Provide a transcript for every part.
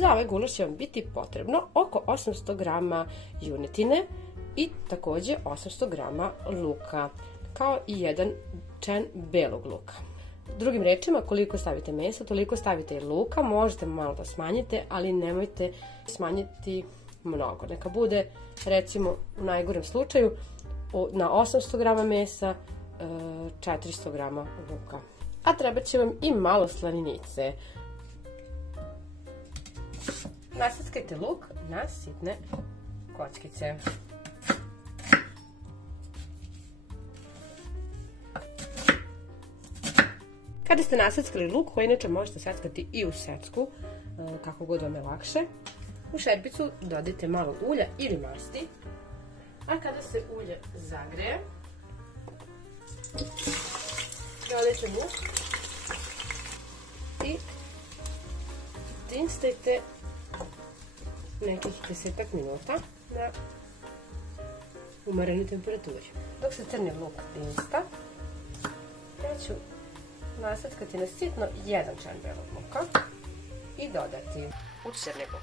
Za ovaj gulaš će vam biti potrebno oko 800 g junetine i također 800 g luka, kao i jedan čen belog luka. Drugim rečima, koliko stavite mesa, toliko stavite i luka. Možete malo da smanjite, ali nemojte smanjiti mnogo. Neka bude, recimo, u najgorem slučaju, na 800 g mesa 400 g luka. A treba će vam i malo slaninice. Nasackajte luk na sitne kockice. Kada ste nasackali luk, koji inače možete sackati i u secku, kako god vam je lakše, u šerpicu dodajte malo ulja ili masti, a kada se ulje zagreje, dodajte luk i tinstajte nekih 10 minuta na umerenoj temperaturi. Dok se crni luk tinsta, ja ću nasackati na sitno jedan čan belog luka i dodati u crni luk.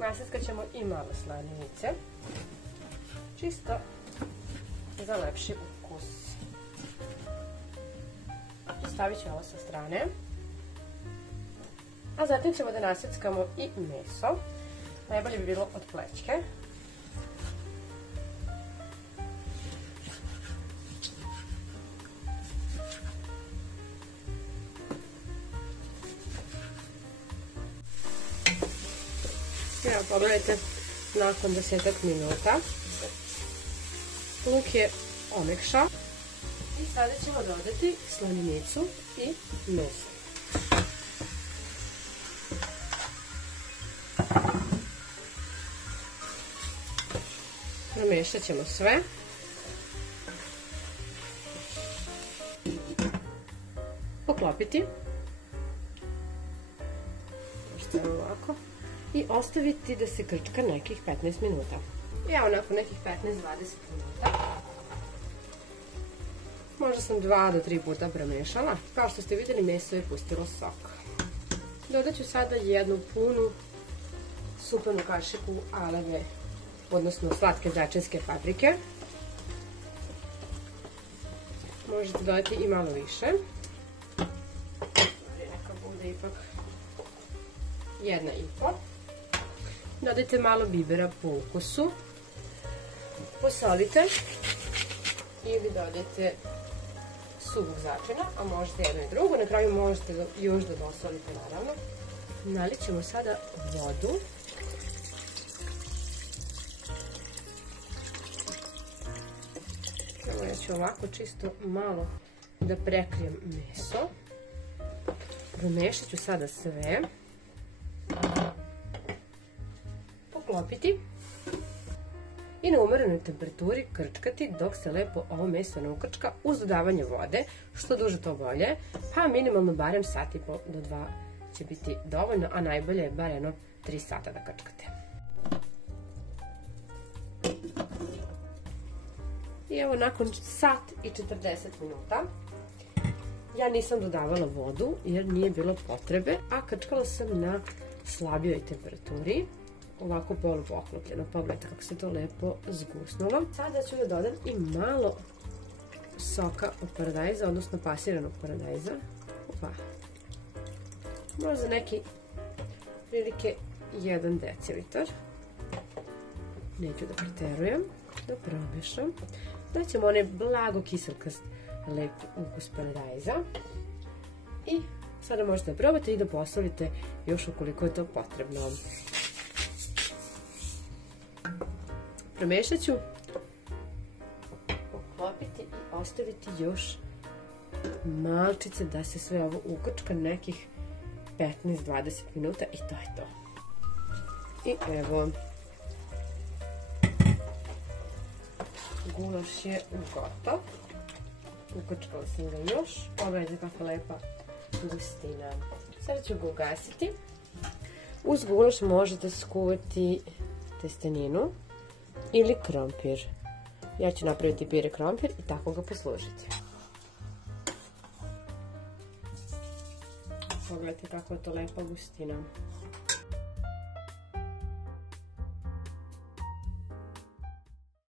Nasackat ćemo i malo slaninice, čisto za lepši ukus. Stavit ću ovo sa strane. A zatim ćemo da nasackamo i meso. Najbolje bi bilo od plećke. Evo, pogledajte, nakon 10 minuta luk je omekšao. I sada ćemo dodati slaninicu i meso. Promešat ćemo sve. Poklopiti. Možete ovako. I ostaviti da se krčka nekih 15 minuta. Evo, nakon nekih 15-20 minuta. Možda sam 2 do 3 puta premešala. Kao što ste vidjeli, meso je pustilo sok. Dodat ću sada jednu punu supanu kašiku aleve, odnosno slatke začinske paprike. Možete dodati i malo više. Neka bude ipak 1,5. Dodajte malo bibera po ukusu. Posolite ili dodajte suvog začina, a možete jedno i drugo. Na kraju možete još da dosolite, naravno. Nalit ćemo sada vodu. Evo, ja ću ovako čisto malo da prekrijem meso. Promešat ću sada sve. Poklopiti. I na umerenoj temperaturi krčkati dok se lepo ovo meso ne ukrčka uz dodavanje vode. Što duže to bolje, pa minimalno barem sat i pol do 2 će biti dovoljno, a najbolje je bar jedno 3 sata da krčkate. I evo, nakon sat i 40 minuta, ja nisam dodavala vodu jer nije bilo potrebe, a krčkala sam na slabijoj temperaturi. Ovako polupoklopljeno, pogledajte kako se to lepo zgusnulo. Sada ću da dodam i malo soka od paradajza, odnosno pasiranog paradajza. Možda neki prilike 1 decilitar. Neću da preterujem, da promešam. Daćemo onaj blago kiselkast lep ukus paradajza. I sada možete da probate i da posolite još ukoliko je to potrebno. Promešat ću, poklopiti i ostaviti još malčice da se sve ovo ukrčka nekih 15-20 minuta i to je to. I evo, gulaš je gotov. Ukrčkala sam ga još. Pogledajte kako lepa gustina. Sada ću ga ugasiti. Uz gulaš možete skuvati testeninu. ili krompir. Ja ću napraviti pire krompir i tako ga poslužiti. Pogledajte kako je to lepa gustina.